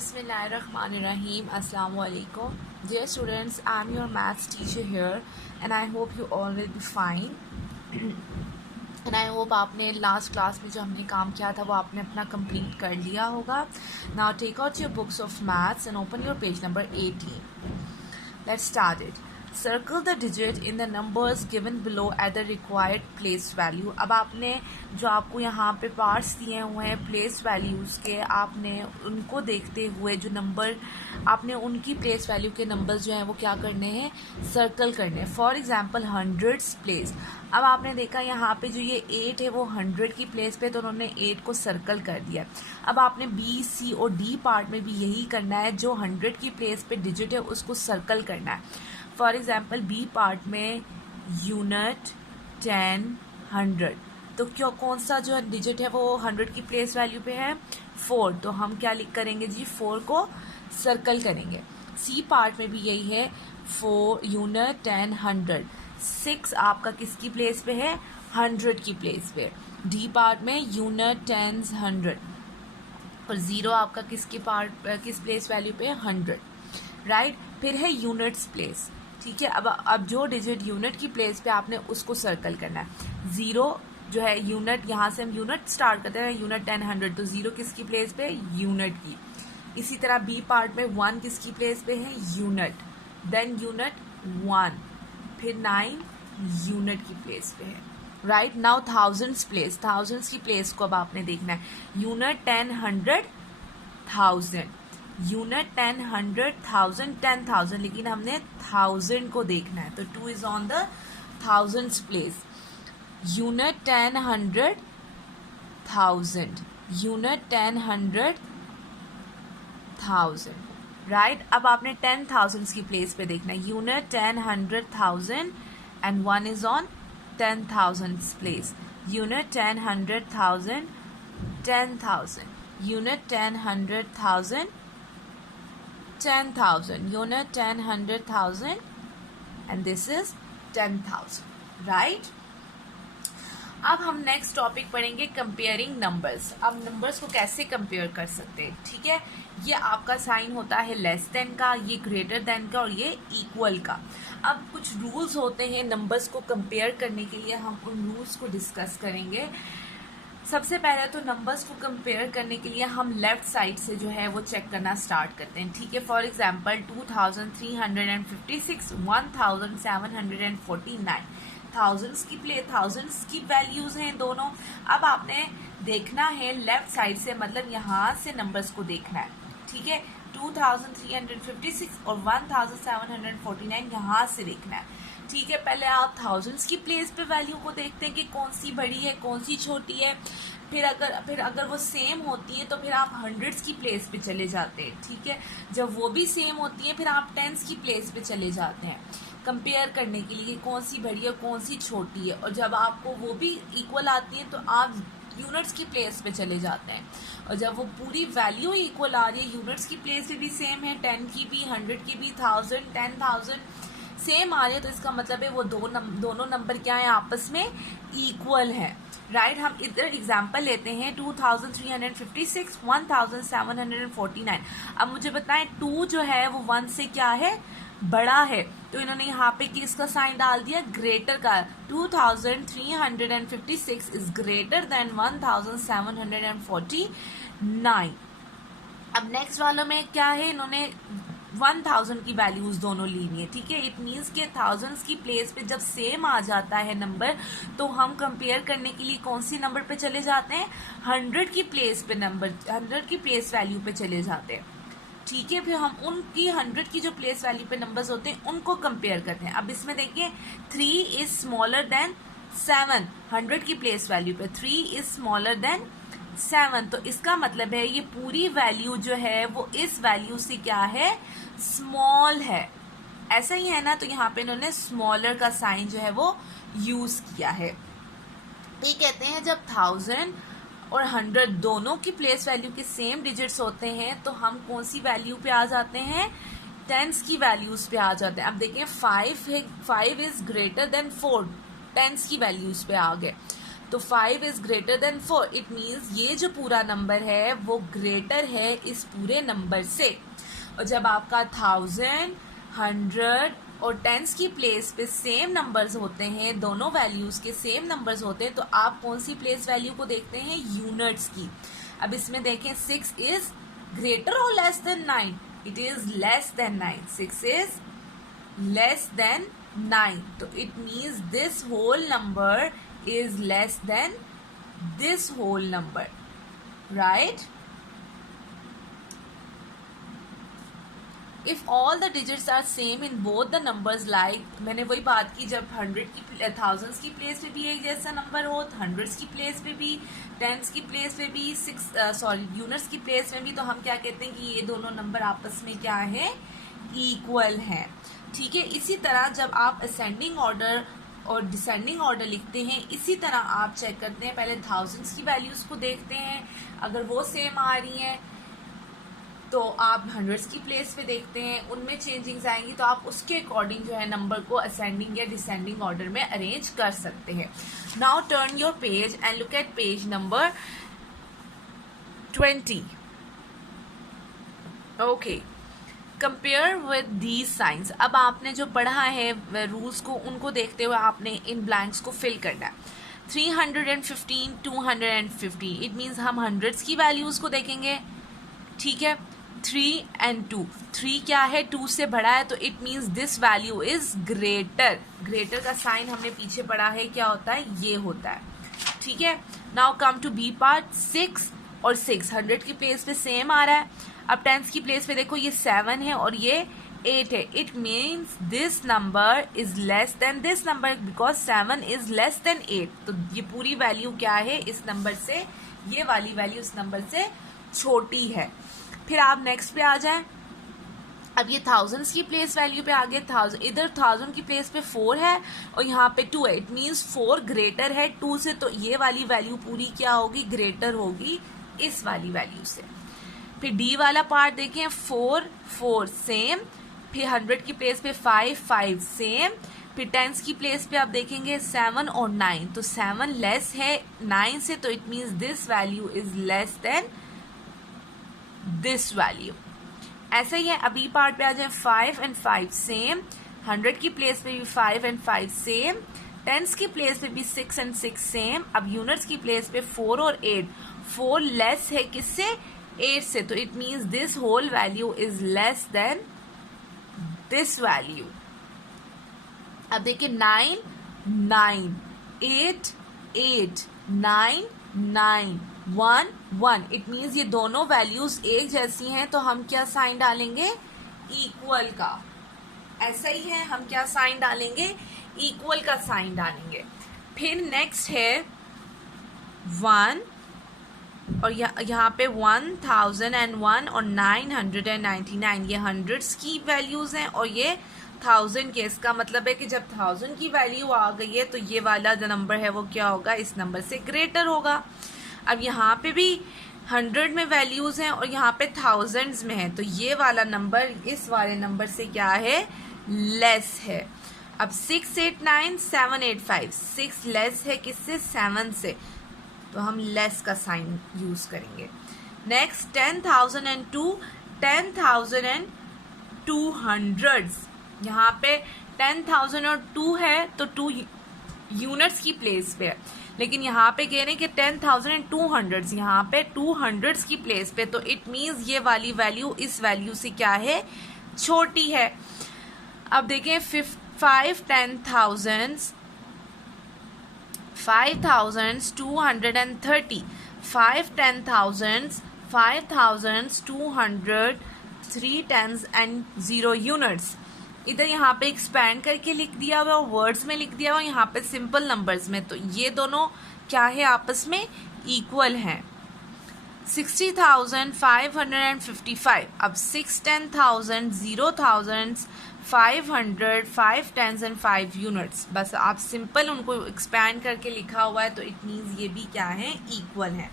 Bismillahirrahmanirrahim. Assalamu alaikum. Dear students, I'm your maths teacher here and I hope you all will be fine. And I hope आपने last class में जो हमने काम किया था वो आपने अपना कंप्लीट कर लिया होगा. Now take out your books of maths and open your page number 18. Let's start it. Circle the digit in the numbers given below at the required place value. अब आपने जो आपको यहाँ पे पार्ट्स दिए हुए हैं प्लेस वैल्यूज़ के, आपने उनको देखते हुए जो नंबर आपने उनकी प्लेस वैल्यू के नंबर्स जो हैं वो क्या करने हैं, सर्कल करने हैं. For example hundreds place. अब आपने देखा यहाँ पे जो ये 8 है वो 100 की प्लेस पे, तो उन्होंने 8 को सर्कल कर दिया. अब आपने बी सी और डी पार्ट में भी यही करना है, जो 100 की प्लेस पे डिजिट है उसको सर्कल करना है. फॉर एग्जाम्पल बी पार्ट में यूनिट 10 100, तो क्यों कौन सा जो डिजिट है वो 100 की प्लेस वैल्यू पे है 4, तो हम क्या लिख करेंगे जी, 4 को सर्कल करेंगे. सी पार्ट में भी यही है, 4 यूनिट 10 100. 6 आपका किसकी प्लेस पे है, 100 की प्लेस पे. डी पार्ट में यूनिट 10 100 और 0 आपका किस प्लेस वैल्यू पे है, 100. राइट. फिर है यूनिट्स प्लेस. ठीक है. अब जो डिजिट यूनिट की प्लेस पे आपने उसको सर्कल करना है. 0 जो है यूनिट, यहाँ से हम यूनिट स्टार्ट करते हैं, यूनिट 10 100, तो 0 किसकी प्लेस पे, यूनिट की. इसी तरह बी पार्ट में 1 किसकी प्लेस पे है, यूनिट. देन यूनिट 1, फिर 9 यूनिट की प्लेस पे है. Right. Now thousands place. Thousands की प्लेस को अब आपने देखना है, यूनिट 10 100 1000, यूनिट 10 100 1000 10,000, लेकिन हमने 1000 को देखना है, तो 2 is on the thousands place. Unit 10 100 1000, unit 10 100 1000. Right. अब आपने 10,000 की प्लेस पे देखना है, unit 10 100 1000 and 1 is on 10,000 place. Unit 10 100 1000 10,000, unit 10 100 1000 10,000, unit 10 100,000 and this is 10,000. Right. अब हम नेक्स्ट टॉपिक पढ़ेंगे कंपेयरिंग नंबर्स. अब नंबर्स को कैसे कंपेयर कर सकते हैं. ठीक है. ये आपका साइन होता है लेस देन का, ये ग्रेटर देन का और ये इक्वल का. अब कुछ रूल्स होते हैं नंबर्स को कंपेयर करने के लिए, हम उन रूल्स को डिस्कस करेंगे. सबसे पहले तो नंबर्स को कंपेयर करने के लिए हम लेफ्ट साइड से जो है वो चेक करना स्टार्ट करते हैं. ठीक है. फॉर एग्जांपल 2356 1749, थाउजेंड्स की वैल्यूज हैं दोनों. अब आपने देखना है लेफ्ट साइड से, मतलब यहाँ से नंबर्स को देखना है. ठीक है. 2356 और 1749 यहाँ से देखना है. ठीक है. पहले आप थाउजेंड्स की प्लेस पे वैल्यू को देखते हैं कि कौन सी बड़ी है कौन सी छोटी है. फिर अगर वो सेम होती है तो फिर आप हंड्रेड्स की प्लेस पे चले जाते हैं. ठीक है. जब वो भी सेम होती है फिर आप टेंस की प्लेस पे चले जाते हैं कंपेयर करने के लिए कौन सी बड़ी है कौन सी छोटी है. और जब आपको वो भी इक्वल आती है तो आप यूनिट्स की प्लेस पे चले जाते हैं. और जब वो पूरी वैल्यू इक्वल आ रही है, यूनिट्स की प्लेस पे भी सेम है, 10 की भी 100 की भी 1000 10,000 सेम आ रही है, तो इसका मतलब है वो दोनों नंबर क्या है, आपस में इक्वल है. राइट. हम इधर एग्जांपल लेते हैं 2356 1749. अब मुझे बताएं 2 जो है वो 1 से क्या है, बड़ा है, तो इन्होंने यहाँ पे किसका साइन डाल दिया, ग्रेटर का. 2356 इज ग्रेटर देन 1749. अब नेक्स्ट वालों में क्या है, इन्होंने 1000 की वैल्यूज दोनों लीनी है. ठीक है. इट मीन्स के थाउजेंड्स की प्लेस पे जब सेम आ जाता है नंबर, तो हम कंपेयर करने के लिए कौन सी नंबर पे चले जाते हैं, 100 की प्लेस पे 100 की प्लेस वैल्यू पे चले जाते हैं. ठीक है. फिर हम उनकी 100 की जो प्लेस वैल्यू पे नंबर्स होते हैं उनको कंपेयर करते हैं. अब इसमें देखिए 3 इज स्मॉलर देन 7, 100 की प्लेस वैल्यू पे 3 इज स्मॉलर देन 7, तो इसका मतलब है ये पूरी वैल्यू जो है वो इस वैल्यू से क्या है, स्मॉल है. ऐसा ही है ना. तो यहाँ पे इन्होंने स्मॉलर का साइन जो है वो यूज किया है. ये कहते हैं जब 1000 और 100 दोनों की प्लेस वैल्यू के सेम डिजिट्स होते हैं तो हम कौन सी वैल्यू पे आ जाते हैं, टेंस की वैल्यूज पे आ जाते हैं. अब देखें 5 इज ग्रेटर देन 4, टेंस की वैल्यूज पे आ गए. तो 5 is greater than 4, it means ये जो पूरा नंबर है वो ग्रेटर है इस पूरे नंबर से। और जब आपका 1000, 100 और टेंस की प्लेस पे सेम नंबर्स होते हैं, दोनों वैल्यूज के सेम नंबर्स होते हैं, तो आप कौन सी प्लेस वैल्यू को देखते हैं? यूनिट्स की। अब इसमें देखें 6 इज ग्रेटर और less than 9, it is less than 9, 6 is less than 9, तो it means this whole number is less than this whole number, right? If all the digits are same in both the numbers, like मैंने वही बात की, जब 100 की thousands की place पे भी एक जैसा नंबर हो, hundreds की प्लेस पे भी, tens की प्लेस पे भी, units की प्लेस में भी, तो हम क्या कहते हैं कि ये दोनों नंबर आपस में क्या है? इक्वल हैं। ठीक है, इसी तरह जब आप असेंडिंग ऑर्डर और डिसेंडिंग ऑर्डर लिखते हैं, इसी तरह आप चेक करते हैं, पहले थाउजेंड्स की वैल्यूज़ को देखते हैं, अगर वो सेम आ रही हैं तो आप हंड्रेड्स की प्लेस पे देखते हैं, उनमें चेंजिंग्स आएंगी तो आप उसके अकॉर्डिंग जो है नंबर को असेंडिंग या डिसेंडिंग ऑर्डर में अरेंज कर सकते हैं। Now turn your page and look at page number 20। Okay, compare with these signs. अब आपने जो पढ़ा है रूल्स को, उनको देखते हुए आपने इन ब्लैंक्स को फिल करना है। 315, 250, इट मीन्स हम हंड्रेड्स की वैल्यूज को देखेंगे। ठीक है, 3 and 2, 3 क्या है? 2 से बड़ा है, तो it means this value is greater. Greater का साइन हमने पीछे पढ़ा है, क्या होता है? ये होता है। ठीक है, now come to B part. 6 और 6 100 की प्लेस पे सेम आ रहा है। अब टेंस की प्लेस पे देखो, ये 7 है और ये 8 है, it means this number is less than this number because 7 is less then 8। तो ये पूरी वैल्यू क्या है इस नंबर से? ये वाली वैल्यू इस नंबर से छोटी है। फिर आप नेक्स्ट पे आ जाएं। अब ये थाउजेंड्स की प्लेस वैल्यू पे आ गए। इधर 1000 की प्लेस पे 4 है और यहाँ पे 2 है, इट मीन्स 4 ग्रेटर है 2 से, तो ये वाली वैल्यू पूरी क्या होगी? ग्रेटर होगी इस वाली वैल्यू से। फिर डी वाला पार्ट देखें, 4 4 सेम, फिर 100 की प्लेस पे 5 5 सेम, फिर टेंस की प्लेस पे आप देखेंगे 7 और 9, तो 7 लेस है 9 से, तो it means this value is less than this value. ऐसा ही है, अभी पार्ट पे आ जाए। 5 and 5 सेम, 100 की प्लेस पे भी 5 and 5 सेम, टेंस की प्लेस पे भी 6 and 6 सेम। अब यूनिट्स की प्लेस पे 4 और 8, 4 लेस है किससे? 8 से, तो it means this whole value is less than this value. अब देखिए 9 9, 8 8, 9 9, 1 1, इट मीन्स ये दोनों वैल्यूज एक जैसी हैं, तो हम क्या साइन डालेंगे? इक्वल का। ऐसा ही है, हम क्या साइन डालेंगे? इक्वल का साइन डालेंगे। फिर नेक्स्ट है 1 और यहाँ पे 1001 और 999, ये हंड्रेड्स की वैल्यूज हैं और ये 1000 के। इसका मतलब है कि जब 1000 की वैल्यू आ गई है तो ये वाला जो नंबर है वो क्या होगा? इस नंबर से ग्रेटर होगा। अब यहाँ पे भी 100 में वैल्यूज हैं और यहाँ पे थाउजेंड्स में है, तो ये वाला नंबर इस वाले नंबर से क्या है? लेस है। अब 689 785, 6 लेस है किससे? 7 से, तो हम लेस का साइन यूज करेंगे। नेक्स्ट 10,002, 10,200, यहाँ पे 10,000 और 2 है तो 2 यूनिट्स की प्लेस पे है, लेकिन यहाँ पे कह रहे हैं कि 10,200, यहाँ पे 200 की प्लेस पे, तो इट मीन्स ये वाली वैल्यू इस वैल्यू से क्या है? छोटी है। अब देखें 5 10,000, 5,230, 5 10,000, 5,200, 3 10s and 0 यूनिट्स। इधर यहाँ पे एक्सपैंड करके लिख दिया हुआ और वर्ड्स में लिख दिया हुआ, यहाँ पे सिंपल नंबर्स में, तो ये दोनों क्या है? आपस में इक्वल हैं। 60,555, अब 6 10,000, 0,000, 500, 5 10s and 5 यूनिट्स, बस आप सिंपल उनको एक्सपैंड करके लिखा हुआ है, तो इट मीन्स ये भी क्या है? इक्वल है।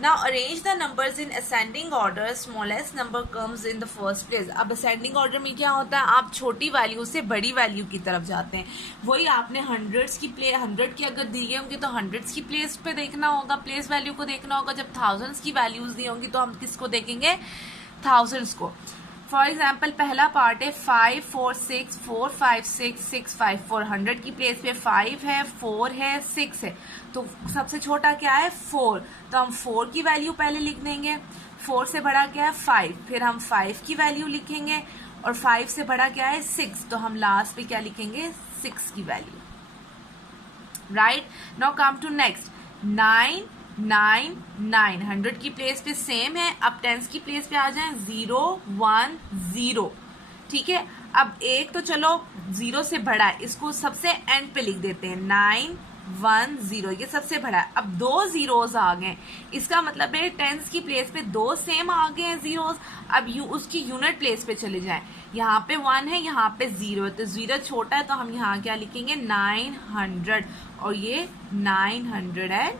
Now arrange the numbers in ascending order, smallest number comes in the first place. अब असेंडिंग ऑर्डर में क्या होता है, आप छोटी वैल्यू से बड़ी वैल्यू की तरफ जाते हैं। वही आपने हंड्रेड्स की 100 की अगर दिए होंगे तो हंड्रेड्स की प्लेस पे देखना होगा, प्लेस वैल्यू को देखना होगा। जब थाउजेंड्स की वैल्यूज दी होंगी तो हम किसको देखेंगे, थाउजेंड्स को। फॉर एग्जाम्पल पहला पार्ट है 5 4 6 4 5 6 6 5 4, 100 की प्लेस पे 5 है, 4 है, 6 है, तो सबसे छोटा क्या है 4, तो हम 4 की वैल्यू पहले लिख देंगे। 4 से बड़ा क्या है 5, फिर हम 5 की वैल्यू लिखेंगे, और 5 से बड़ा क्या है 6, तो हम लास्ट पे क्या लिखेंगे 6 की value. Right, now come to next 9 9 9, 100 की प्लेस पे सेम है, अब टेंस की प्लेस पे आ जाए 0 1 0। ठीक है, अब एक तो चलो 0 से बड़ा है, इसको सबसे एंड पे लिख देते हैं 9 1 0, ये सबसे बड़ा है। अब 2 जीरोस आ गए, इसका मतलब है टेंस की प्लेस पे 2 सेम आ गए हैं जीरोस। अब उसकी यूनिट प्लेस पे चले जाएं, यहाँ पे 1 है, यहाँ पे 0 है, तो 0 छोटा है, तो हम यहाँ क्या लिखेंगे 900, और ये 901।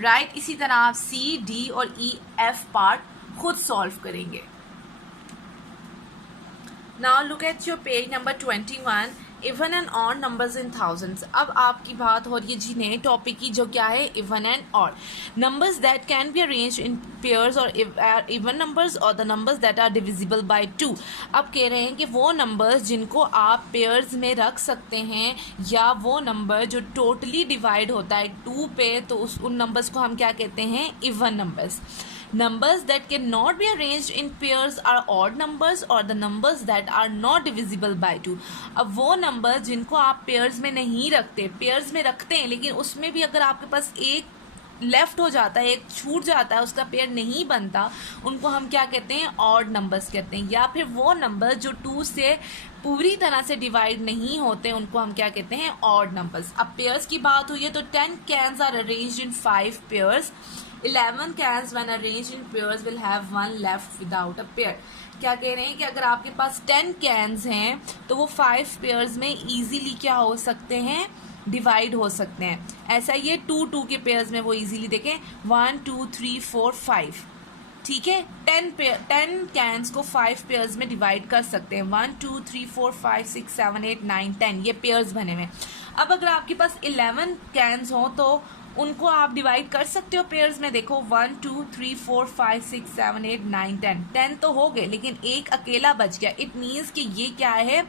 राइट, इसी तरह आप सी डी और ई एफ पार्ट खुद सॉल्व करेंगे। Now look at your page number 21, even and odd numbers in thousands. अब आपकी बात हो रही है जी नए टॉपिक की, जो क्या है even and odd numbers that can be arrange in pairs, और इवन नंबर्स और the numbers that are divisible by 2। अब कह रहे हैं कि वो नंबर्स जिनको आप पेयर्स में रख सकते हैं, या वो नंबर जो टोटली डिवाइड होता है 2 पे, तो उन नंबर्स को हम क्या कहते हैं, even numbers. Numbers that cannot be arranged in pairs are odd numbers, or the numbers that are not divisible by 2। अब वो नंबर जिनको आप पेयर्स में नहीं रखते, पेयर्स में रखते हैं लेकिन उसमें भी अगर आपके पास एक लेफ्ट हो जाता है, एक छूट जाता है, उसका पेयर नहीं बनता, उनको हम क्या कहते हैं, ऑड नंबर्स कहते हैं। या फिर वो नंबर जो 2 से पूरी तरह से डिवाइड नहीं होते, उनको हम क्या कहते हैं, ऑड नंबर्स। अब पेयर्स की बात हुई है तो 10 cans are arranged in 5 pairs, 11 cans when arranged in pairs will have one left without a pair। क्या कह रहे हैं कि अगर आपके पास 10 cans हैं तो वो 5 pairs में easily क्या हो सकते हैं, डिवाइड हो सकते हैं। ऐसा ये 2 के पेयर्स में वो इजीली देखें 1 2 3 4 5। ठीक है, 10 कैंस को 5 पेयर्स में डिवाइड कर सकते हैं, 1 2 3 4 5 6 7 8 9 10, ये पेयर्स बने हुए। अब अगर आपके पास 11 कैंस हो तो उनको आप डिवाइड कर सकते हो पेयर्स में। देखो 1 2 3 4 5 6 7 8 9 10, 10 तो हो गए लेकिन एक अकेला बच गया। इट मीन्स कि ये क्या है,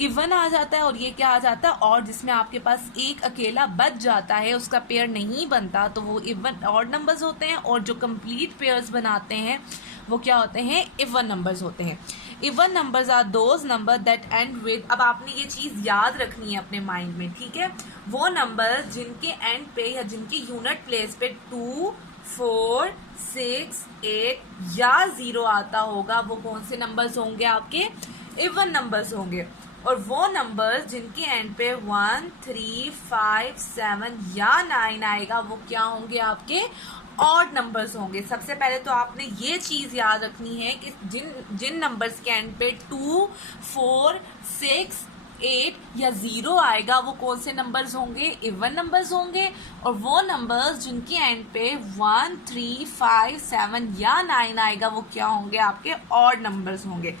इवन आ जाता है, और ये क्या आ जाता है, और जिसमें आपके पास एक अकेला बच जाता है, उसका पेयर नहीं बनता, तो वो इवन ऑड नंबर्स होते हैं। और जो कंप्लीट पेयर्स बनाते हैं वो क्या होते हैं, इवन नंबर्स होते हैं। Even numbers are those number that end with, अब आपने ये चीज़ याद रखनी है अपने माइंड में, ठीक है। वो नंबर जिनके एंड पे या जिनकी यूनिट प्लेस पे 2 4 6 8 या 0 आता होगा, वो कौन से नंबर्स होंगे, आपके इवन नंबर्स होंगे। और वो नंबर्स जिनके एंड पे 1 3 5 7 या 9 आएगा, वो क्या होंगे, आपके ऑड नंबर्स होंगे। सबसे पहले तो आपने ये चीज याद रखनी है कि जिन नंबर्स के एंड पे 2 4 6 8 या 0 आएगा, वो कौन से नंबर्स होंगे, इवन नंबर्स होंगे। और वो नंबर्स जिनके एंड पे 1 3 5 7 या 9 आएगा, वो क्या होंगे, आपके ऑड नंबर्स होंगे।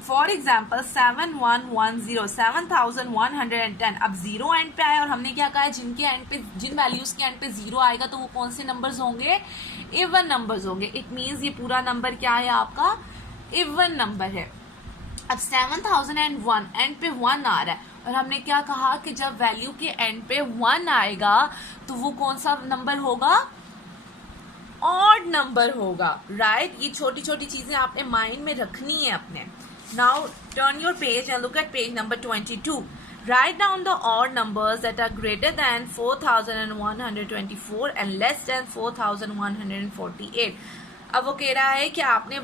For example 7110, 7110। अब 0 एंड पे आया और हमने क्या कहा है, जिनके एंड पे, जिन वैल्यूज के एंड पे 0 आएगा तो वो कौन से नंबर्स होंगे, इवन नंबर्स होंगे। इट मीन्स ये पूरा नंबर क्या है, आपका इवन नंबर है। अब 7001 एंड पे 1 आ रहा है, और हमने क्या कहा कि जब वैल्यू के एंड पे 1 आएगा तो वो कौन सा नंबर होगा, ऑड नंबर होगा। राइट, ये छोटी छोटी चीजें आपने माइंड में रखनी है अपने। Now turn your page and look at page number 22. Write down the odd numbers that are greater than 4124 and less than 4148. अब वो कह रहा है कि आपने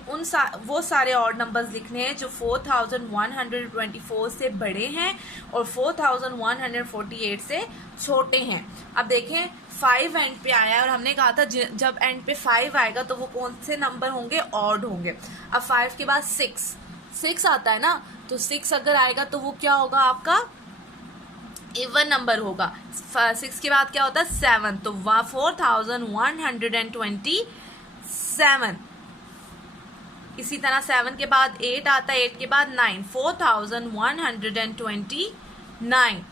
वो सारे ऑड नंबर्स लिखने हैं जो 4124 से बड़े हैं और 4148 से छोटे हैं। अब देखें 5 एंड पे आया है और हमने कहा था जब एंड पे 5 आएगा तो वो कौन से नंबर होंगे, ऑड होंगे। अब 5 के बाद 6 आता है ना, तो 6 अगर आएगा तो वो क्या होगा, आपका इवन नंबर होगा। 6 के बाद क्या होता है 7, तो 4127। इसी तरह 7 के बाद 8 आता है, 8 के बाद 9, 4129।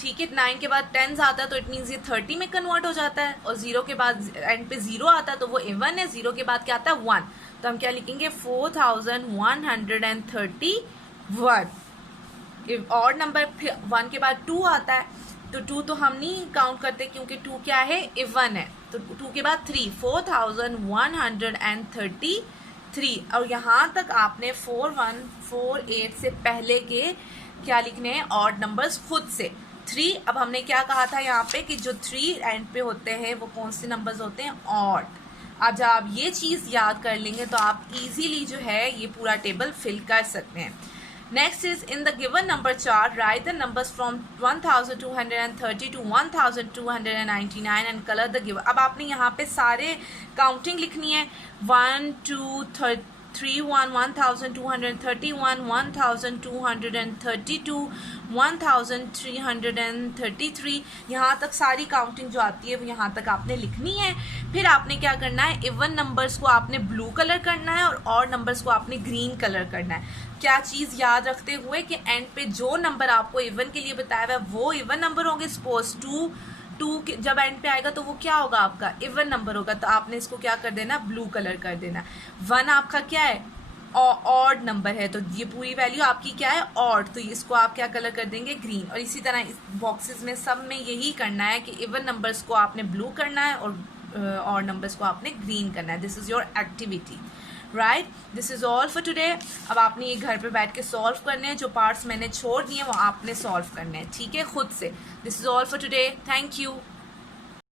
ठीक है, 9 के बाद 10 आता है तो इट मीन्स ये 30 में कन्वर्ट हो जाता है, और 0 के बाद एंड पे 0 आता है तो वो इवन है। 0 के बाद क्या आता है 1, तो हम क्या लिखेंगे 4131। और नंबर 1 के बाद 2 आता है, तो 2 तो हम नहीं काउंट करते क्योंकि 2 क्या है इवन है, तो 2 के बाद 3, 4133। और यहाँ तक आपने 4148 से पहले के क्या लिखने हैं ऑड नंबर्स खुद से। 3, अब हमने क्या कहा था यहाँ पे कि जो 3 एंड पे होते हैं वो कौन से नंबर्स होते हैं ऑड। अब जब आप ये चीज़ याद कर लेंगे तो आप इजीली जो है ये पूरा टेबल फिल कर सकते हैं। Next is in the given number chart, write the numbers from 1230 to 1299 and color the given। अब आपने यहाँ पे सारे काउंटिंग लिखनी है, 1 2 3 1 1231, 1232, 1333, यहाँ तक सारी काउंटिंग जो आती है वो यहाँ तक आपने लिखनी है। फिर आपने क्या करना है, इवन नंबर्स को आपने ब्लू कलर करना है और ऑड नंबर्स को आपने ग्रीन कलर करना है। क्या चीज़ याद रखते हुए कि एंड पे जो नंबर आपको इवन के लिए बताया हुआ है वो इवन नंबर होंगे। सपोज 2 जब एंड पे आएगा तो वो क्या होगा आपका इवन नंबर होगा, तो आपने इसको क्या कर देना ब्लू कलर कर देना। 1 आपका क्या है ऑड नंबर है, तो ये पूरी वैल्यू आपकी क्या है ऑड, तो इसको आप क्या कलर कर देंगे ग्रीन। और इसी तरह इस बॉक्सेस में सब में यही करना है कि इवन नंबर्स को आपने ब्लू करना है और ऑड नंबर्स को आपने ग्रीन करना है। This is your activity, right. This is all for today. अब आपने ये घर पे बैठ के सॉल्व करने हैं, जो पार्ट्स मैंने छोड़ दिए वो आपने सॉल्व करने हैं, ठीक है, खुद से। This is all for today, thank you.